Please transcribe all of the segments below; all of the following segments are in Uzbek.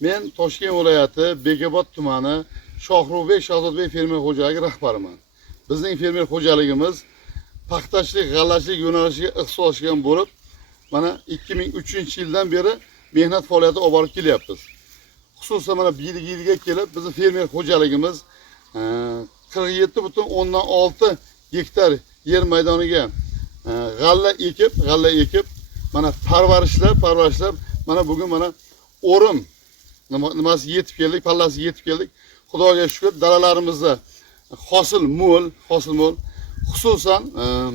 Men Toshkent viloyati Bekobod tumani Shohrubek Shahzodbek fermer xo'jaligi rahbariman. Bizning fermer xo'jaligimiz paxtachilik, g'allachilik yo'nalishiga ixtisoslashgan bo'lib, mana 2003-yildan beri mehnat faoliyati olib borib kelyapmiz. Xususan mana bu yilga kelib bizning fermer xo'jaligimiz 47,6 gektar yer maydoniga g'alla ekib, mana parvarishlab, mana bugun mana o'rim nimasi yetib keldik, pallasi yetib keldik. Xudoga shukr, dalalarimizda hosil mo'l. Xususan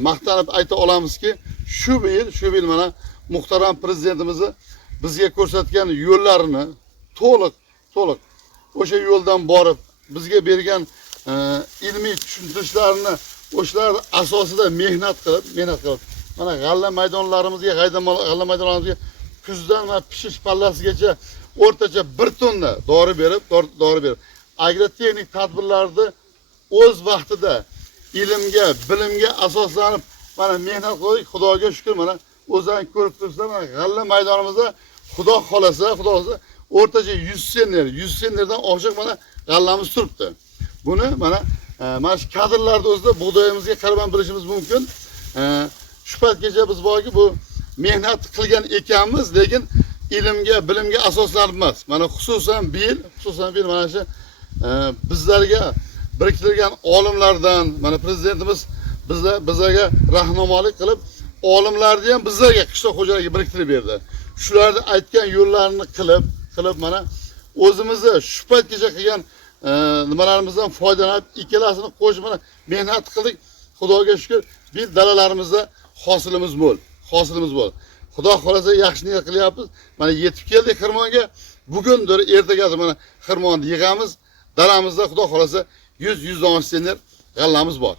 maqtanib ayta olamizki, shu yil mana muhtaram prezidentimiz bizga ko'rsatgan yo'llarini to'liq o'sha yo'ldan borib, bizga bergan ilmiy tushuntirishlarini o'shalar asosida mehnat qilib mana g'alla maydonlarimizga kuzdan va pishish pallasigacha o'rtacha 1 tonna dori berib agrotexnik tadbirlarni o'z vaqtida ilmga, bilimga asoslanib mana mehnat qildik. Xudoga shukr, mana o'zlaring ko'rib turibsizlar, mana g'alla maydonimizda xudo xolasa o'rtacha 100 sennerdan oshiq mana g'allamiz turibdi. Buni mana shu kadrlarda o'zida bug'doyimizga qaraman bilishimiz mumkin. Shu paytgacha biz borki bu mehnat qilgan ekanmiz, lekin ilmga, bilimga asoslanib emas. Mana xususan bu yil mana shu bizlarga biriktirilgan olimlardan mana prezidentimiz bizlarga rahnamolik qilib, olimlarni ham bizlarga qishloq xo'jaligiga biriktirib berdi. Shularni aytgan yo'llarini qilib mana o'zimizni shu paytgacha qilgan nimalarimizdan foydalanib, ikkalasini qo'shib mana mehnat qildik. Xudoga shukr, biz dalalarimizda hosilimiz mo'l. Xudo xolasa yaxshi niyat qilyapmiz. Mana yetib keldik xirmonga. Bugundir, ertagadir mana xirmonni yig'amiz. Dalamizda xudo xolasa 100-110 senner g'allamiz bor.